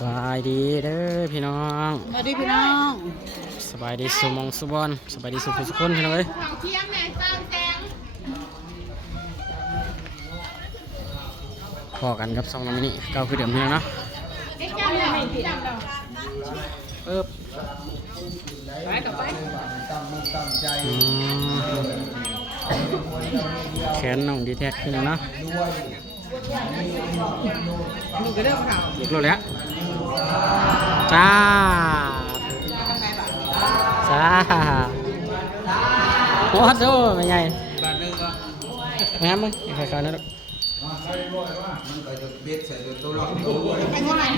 บายดีเด้อพี่น้องสวัสดีพี่น้องสบายดีสุมองสุบอนสบายดีสุขสุขคนพี่น้องเอ้ยพอกันกับสองน้ำมินิเก่าคือเดิมพี่น้องเนาะไปกับไปแขนน้องดีแท็กพี่น้องเนาะดูกระเดื่องข่าว อีกรถแล้วจ้าจ้าโอ้โหเป็นไงแม่มึงใครๆนะลูกมันก็จะเบ็ดใส่ตัวหลอกไอ้เท่าไหร่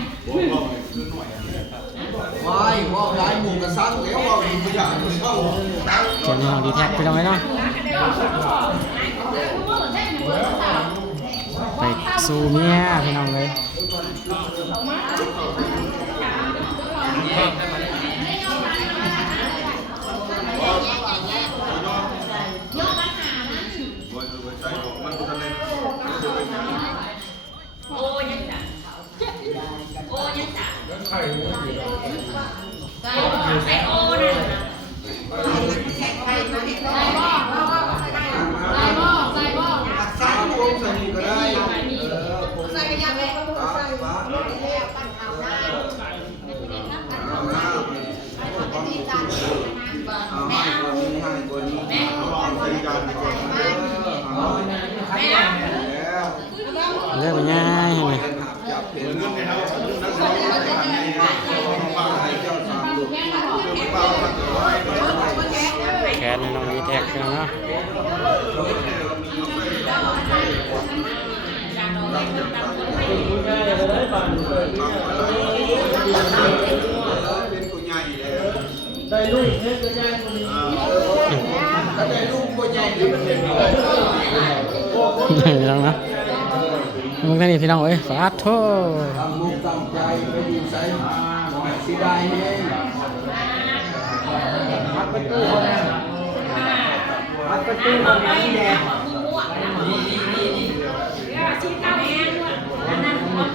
ว้ายว่าหลายหมู่กระซังแล้วว่าอยู่ไม่อยากอยู่เข้า เจนนี่น้องดีแท็กพี่น้องเอ้ยเนาะไปสู่เมียพี่น้องเลยเรื่องมันง่ายเห็นไหมแขนน้องดีแท็กเนาะได้ลูกเนี่ยตัวใหญ่คนนี้ถ้าได้ลูกตัวใหญ่เนี่ยมันเป็นพี่น้องนะมึงท่านนี่พี่น้องเอ้ยฟาดโธ่ตั้งมุกตั้งใจไปอยู่ใส่สีได้เนี่ยมัดประตูคนนี้มัดประตูคนนี้แดง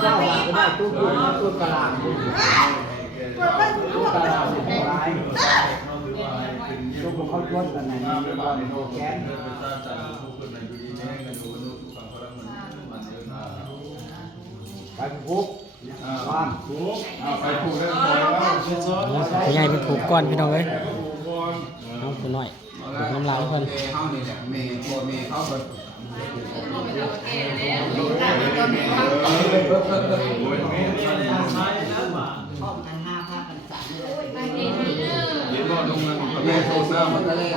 เจ้าว่าก็ได้ตู้กระลาตู้กระลาเป็นไรตู้เขาชวนกันไหนมีบอลโนแกนไปผูกบ้านผูกไปผูกได้พี่ใหญ่เป็นผูกก้อนพี่น้องเอ้ยน้องผู้น้อยผูกน้ำลายเพิ่นเขานี่แหละเมย์ตัวเมย์เขาเปิดเมย์โซ่เสื้อมันก็เลย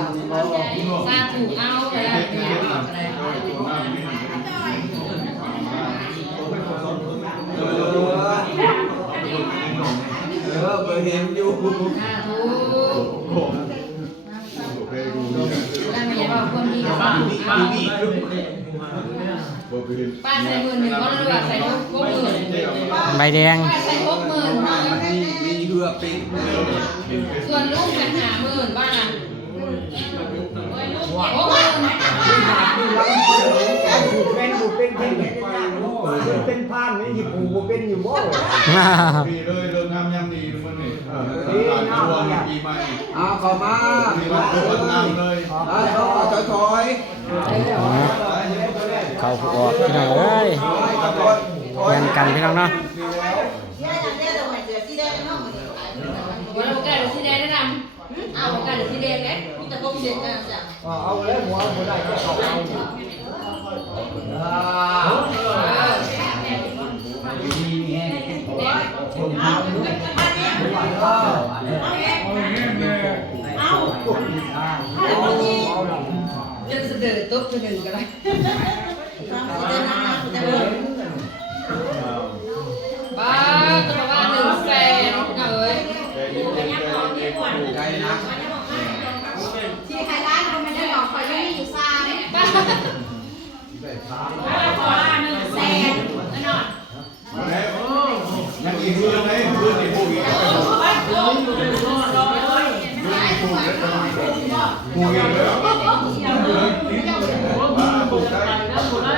ซาถูกเอาไปเบอร์เห็นอยู่แล้วไม่ใช่ว่าคนมีกับป้าใส่10,000ก็เลือกใส่60,000ใบแดงป้าใส่60,000เนาะมีเรือปิงส่วนลูกกัน50,000บ้านเป็นพานนี่หยิบหูเป็นอยู่บ่ดีเลยเริ่มทำยังดีมันนี่ช่วงปีใหม่เข้ามางามเลยถอย เขาผูกออกพี่น้องเอ้ยแย่งกันพี่น้องเนาะวันโอกาสสีแดงได้ดำเอาโอกาสสีแดงไงจะก้มเด็กกันจ้ะเอาแล้วหัวได้ก็เอาจะเสด็จตุ๊บจะหนึ่งกันเลยบ้าตัวบ้า100,000เลยได้นะที่ใครร้านเขาไม่ได้หรอกเขาไม่มีอยู่ซ่าเนี่ยบ้าขอ100,000แน่นอนยังอีกเรื่องไหมเรื่องที่พูดอีกพูดอีกเลยพูดได้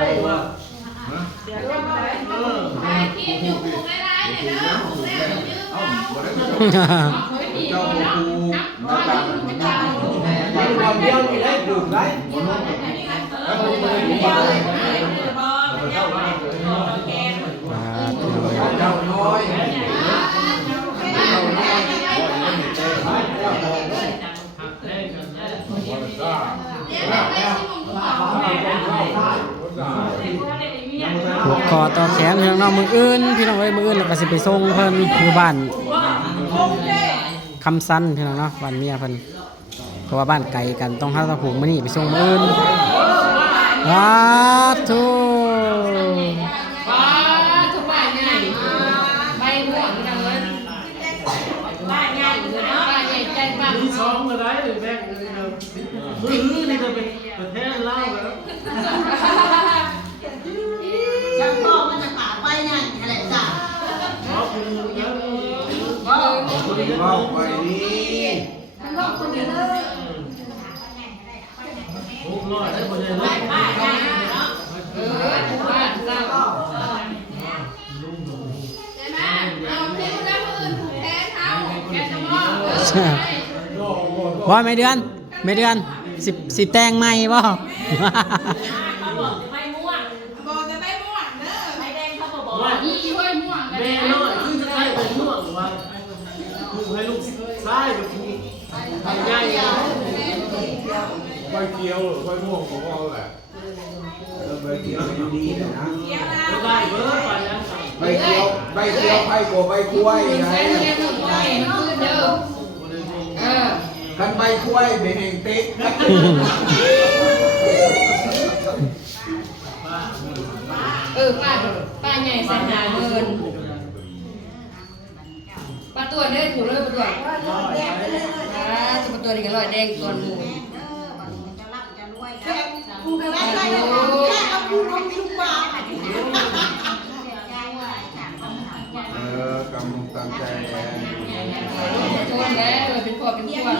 เจ้าปูมาตามมัน ความเดียวนี่ได้ดื่มได้ แล้วผมไม่ได้ผมมาเลย เจ้าน้อย เจ้าน้อย ผูกคอต่อแขนพี่น้องมืออื่นพี่น้องเอ้ยมืออื่นแล้วก็สิไปส่งเพิ่นอยู่บ้านคำสั้นพี่น้องเนาะบ้านเมียเพิ่นเพราะว่าบ้านไกลกันต้องหาตะผูกมื้อนี้ไปส่งมื้ออื่นว้าทุ ว้าทุกบ้านง่ายใบม่วงจังเลยบ้านง่ายอยู่เนาะบ้านใหญ่ใจบ้าน มีสองก็ได้หรือแบ่งกันเลยครับนี่จะเป็นประเทศเล่าแล้ว ช่างพ่อมันจะขาไปไงอะไรจ้ะ เพราะคุณแล้ว ว่าไปนี่ 600ได้ประเทศเล่า บ้านง่ายเนาะบ้านเจ้าใช่ไหมเอาเพื่อนแล้วเพื่อนแทนเขาแกจะมอง บ่ไม่เดือนสิแต่งใหม่บ่ เขาบอกจะไปม่วงบอกจะไปม่วงเด้อไปแดงเขาบอกว่ายี่ห้วยม่วงกัน แม่น้อยคือจะได้เป็นม่วงว่าลูกให้ลูกซ้ายกับลูกทำง่าย ไปเกี่ยวไปม่วงของเราแหละไปเกี่ยวดีนะ ไม่ได้เบอร์ไปแล้ว ไปเกี่ยวไปกว่าไปคุ้ยไง เด้อเออ กันไปคุ้ยเป็นเองติ๊ก ป้าใหญ่ใส่หาเงินป้าตัวได้ถูกเลยป้าตัวจะป้าตัวนี่ก็ลอยแดงตัวหมู กูกันได้แค่เอากูลงชุบปลาก ำลังตั้งใจ โทษแล้วเป็นพ่อเป็นขวด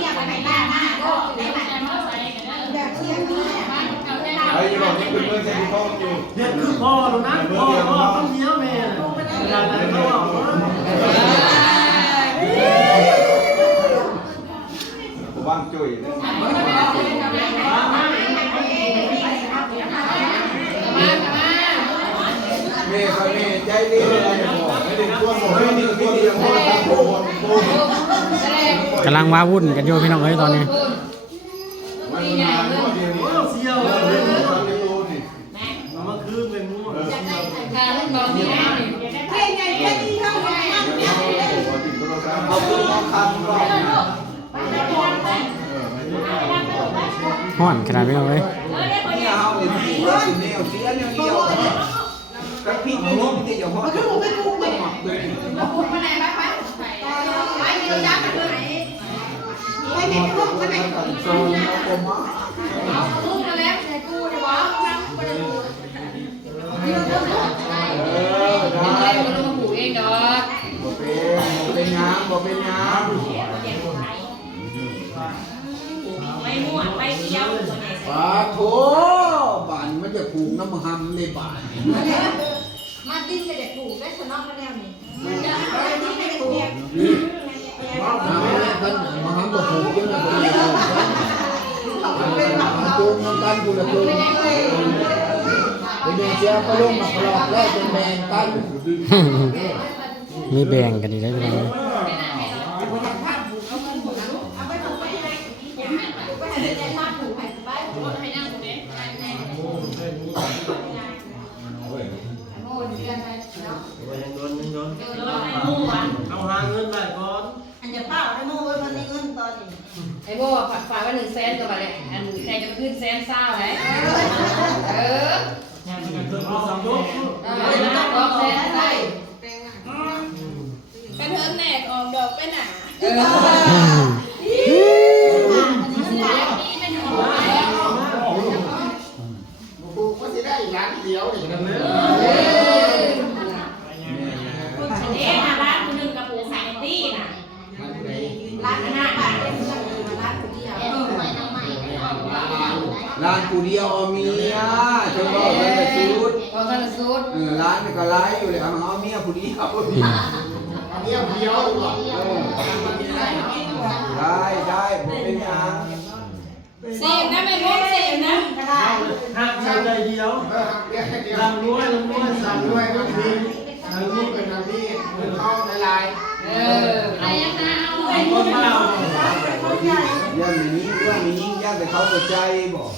แบบเชียงนี้ ไอ้ยี่บอกนี่เป็นเพื่อนเซนทองอยู่ เนี่ยคือพ่อตรงนั้นพ่อต้องเนี้ยแม่เวลาไหนก็ว่า ว่างจุ้ย เมย์กับเมย์ใจดีเลยไม่ได้ตัวหมดไม่ได้ตัวเดียวเพราะว่าโอ้โห กำลังว้าวุ่นกันอยู่พี่น้องเอ้ยตอนนี้ มันนานตัวเดียวนี่ เสียว เลยตัวเดียวนี่ มาคือเป็นม่วง ค่ะลูกน้องนี่นะ เพียงไงแค่ที่เข้ามานั่งเนี่ย เอาตัวมาคันรอบ ฮ้อนขนาดพี่น้องเอ้ย เนี่ยเอาเลยที่ว่าสิเนี่ยเสียเนี่ยเดียวแต่พี่ไม่รู้ที่จะหัวจะไม่รู้ไม่หมักเลย ไปไหนไปเดี๋ยวย้ายไปไหนไปไหนลูกไปไหน โซนเอาผมมา ลูกมาแล้วใส่กูนะวะนั่งไปดู ได้ เป็นไรมันมาผูกเองดอก เป็นงามบ่เป็นงาม ไปม่วงไปเที่ยว ปาโถบ้านมันจะผูกน้ำหำในบ้าน มาดิ้นไปเด็กถูกได้ชนะมาแล้วนี่มาดิ้นไปเด็กถูก น้ำแม่ท่านมหำบ่ผูกเยอะเลยมันจูงน้ำกันกูละจูงเป็นเสียก็ลงมาปลอกแล้วเป็นแมงกัน มีแบ่งกันอีกแล้วพี่น้องเอ้ย เอาไปถูกไปไหนไปไหนจะมาถูกไปไป ให้นั่งตรงนี้เอาหาเงินได้ก่อน อันจะเป้าได้โม่ไว้มันในเงินตอนนี้ ไอ้โบ้ฝากไว้100,000กับอะไรอันใครจะขึ้น100,000เลยเออ เอาสามยก บอก100,000ได้ เป็นเฮิร์นแหนกออกดอกไปหนา เออ ผูกก็จะได้ร้านเดียวอย่างนั้นเลย ร้านนึงกับปูใส่ตี้น่ะ ร้านหน้าบ้านเป็นร้านผู้เดียว ร้านกูเดียวเอาเมียจะบอกกันแต่ชุด ตอนนั้นสูตร ร้านนี่ก็ไล่อยู่เลยเอาเมียผู้เดียว เงี้ยเดียวดีกว่าได้ผมเป็นยา เสียนะไม่รู้เสียนะ หักใจเดียว เดียว ลำด้วยสั่งด้วยก็คือ ทางนี้เป็นทางนี้เป็นเข้าในลาย อะไรนะเอา ไอ้คนเมา ย่านนี้เรื่องนี้ย่านแต่เขาใจบอก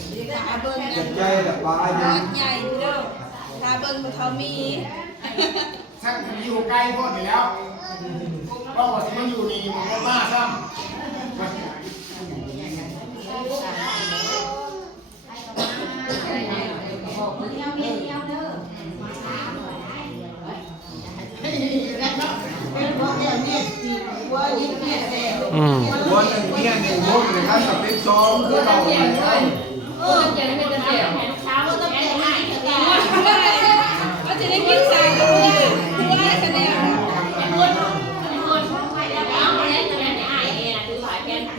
ตาเบิ้ง จับใจแต่ปลาย รถใหญ่พี่น้องตาเบิ้งเขามี ช่างอยู่ใกล้พ่ออยู่แล้วก็ว่าที่มันอยู่นี่มันก็มาซ้วันหนึ่งเนี่ยหนึ่งคนเลยครับกับเป็นซองคือเราเนี่ย จะไม่จะเสียเช้าต้องแก้ให้ เขาจะได้กินสั่งด้วยด้วยคะแนน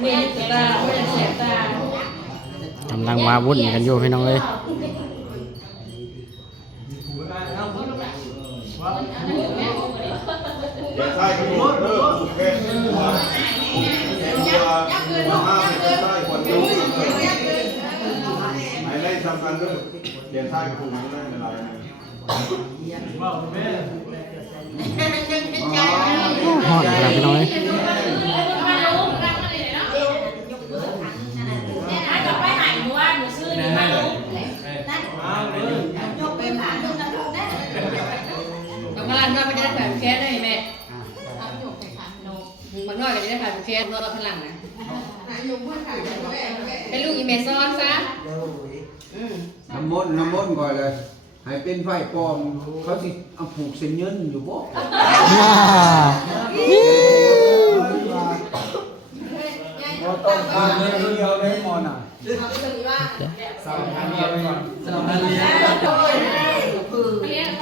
เมียตาไม่จะเสียตาก ำลังมาวุ่นกันอยู่พี่น้องเลย เดี๋ยวใช่ก็หมดเลิกผูกแค่หัวห้ามไม่ใช่คนดูไหนได้สำคัญด้วยเดี๋ยวใช่ผูกไม่ได้อะไร บอกแม่ ฮอดกันพี่น้องเลย ประมาณว่ามันจะได้ขายแค่ได้แม่บางน้อยก็จะได้ขายแค่รถพลังนะเป็นลูกอีเมซอนซะ น้ำมนต์ก่อนเลยให้เป็นไฟปลอมเขาสิเอาผูกเส้นเงินอยู่บ่ต้องการเดียวได้หมดอ่ะ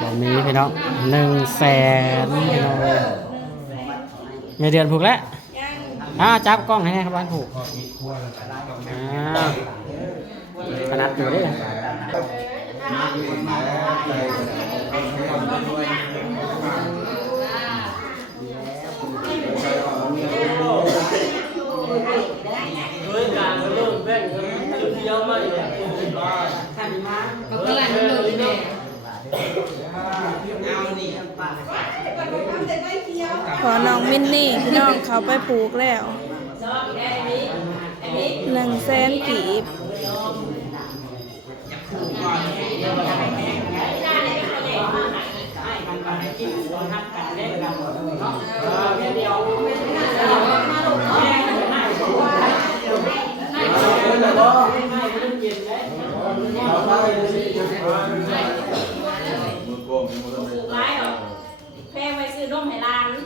ตอนนี้พี่น้อง100,000พี่น้องเลยไม่เดือนผูกแล้วจับกล้องให้แน่ครับบ้านผูกขนาดอยู่ดิขอน้องมินนี่พี่น้องเขาไปปลูกแล้ว100,000 กีบ แพงไปซื้อนมให้ร้าน นี่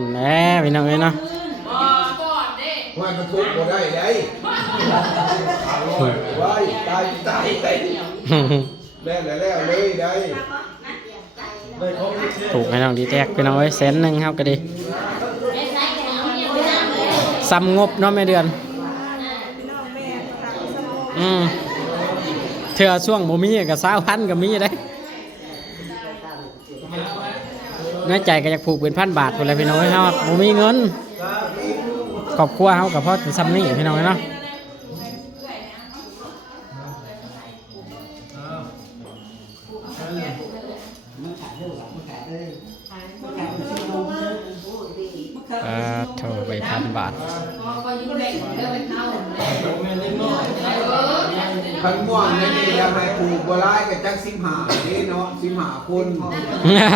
นแหละพี่น้องเลยเนาะ ว่ามันทุกข์บ่ได้ได้ว่าตายได้แล้วเลยได้ ถูกให้น้องดีแท็กพี่น้องเอ้ย100,000ครับก็ดีซ้ำงบเนาะแม่เดือนเธอช่วงบ่มีก็20,000ก็มีได้ในใจก็อยากผูกเป็น1,000 บาทพุ่นแหละพี่น้องเอ้ยเฮาบ่มีเงินครอบครัวเฮาก็พอซ้ำนี้พี่น้องเอ้ยเนาะโทรไป1,000 บาท ขันม่วงนี่อยากให้ปลูกบัวลายกับจัก15นี่เนาะ15คนแล้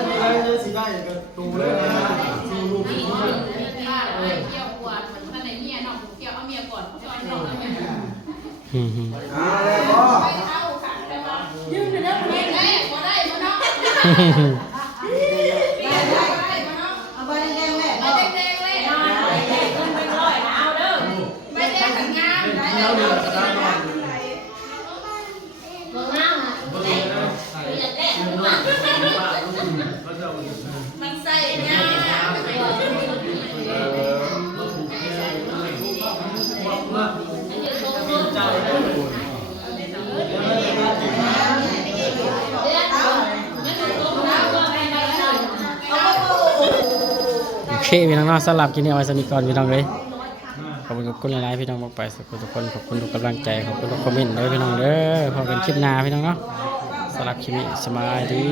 วได้สิได้ก็ตูเลยนะตูลูก เกี่ยวขวดเหมือนท่านในเมียน้องเกี่ยวเอาเมียก่อนจอยน้องแล้วแม่ แล้วก็ เอาค่ะแต่ว่ายืมไปแล้วไม่ได้บ่ได้บ่เนาะ เอาไปแดงๆแม่ ไม่แดงๆเลยไม่แดงเงินไปร้อยเอาเด้อไม่แดงถึงงามได้เด้อบ่งามอ่ะมันใส่งาม เคพี่น้องเนาะสำหรับกินนี้เอาไว้สนิทก่อนพี่น้องเลยขอบคุณหลายๆพี่น้องบอกไปสุขทุกคนขอบคุณทุกกำลังใจขอบคุณทุกคอมเมนต์เลยพี่น้องเด้อพอกันคลิปหน้าพี่น้องเนาะสำหรับคลิปนี้สบายดี